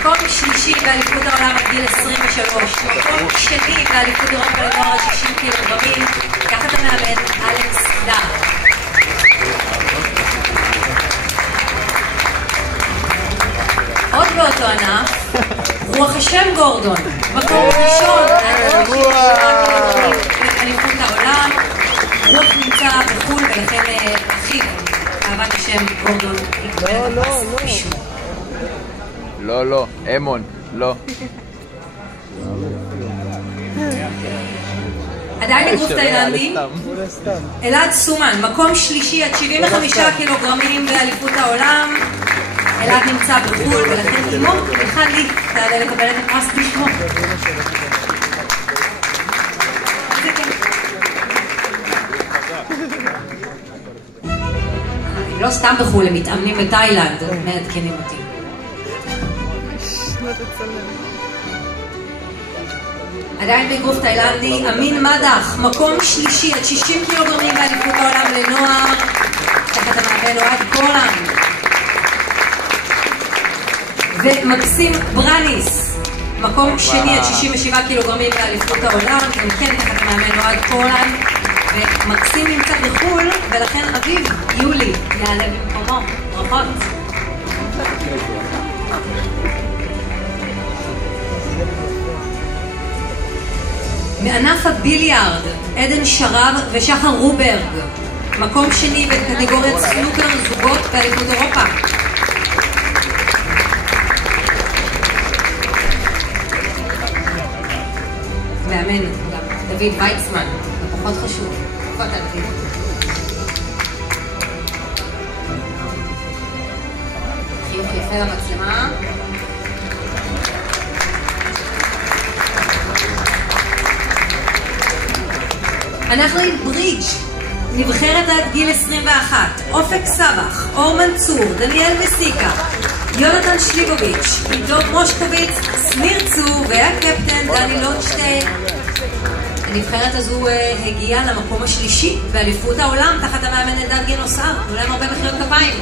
מקום שלישי באליפות העולם עד גיל 23, מקום שני באליפות אירופה לנוער 60 קילוגרמים, תחת המאמן אלכס דאר. עוד באותו ענף, רוח השם גורדון, מקום ראשון באליפות העולם. רוח נמצא בחו"ל ולכן אחיו, אהבת השם גורדון, יקבל את הפס בשמו. לא, אמון, לא. עדיין אגרוף תאילנדי, אלעד סומן, מקום שלישי עד 75 קילוגרמים באליפות העולם. אלעד נמצא בחו"ל ולכן אימו הלכה לי תעלה לקבל את הפרס בשמו. הם לא סתם בחו"ל, הם מתאמנים בתאילנד, מעדכנים אותי. עדיין באגרוף תאילנדי, אמין מדח, מקום שלישי עד 60 קילוגרמים באליפות העולם לנוער, תחת המאמן אוהד קורלנד. ומקסים ברניס, מקום שני עד 67 קילוגרמים באליפות העולם, גם כן תחת המאמן אוהד קורלנד. ומקסים נמצא בחו"ל, ולכן אביו, יולי, יעלה במקומו. ברכות. מענף הביליארד, עדן שרב ושחר רוברג, מקום שני בקטגוריית סנוקר זוגות באליפות אירופה. מאמן, דוד ויצמן, פחות חשוב, פחות עדיף. חיוך יפה למצלמה. אנחנו עם ברידג', נבחרת עד גיל 21, אופק סבח, אור מנצור, דניאל מסיקה, יונתן שליבוביץ', עידו מושקוביץ, שניר צור והקפטן דני לוטשטיין. הנבחרת הזו הגיעה למקום השלישי באליפות העולם תחת המאמן אלדד גינוסר. תנו להם הרבה מחיאות כפיים.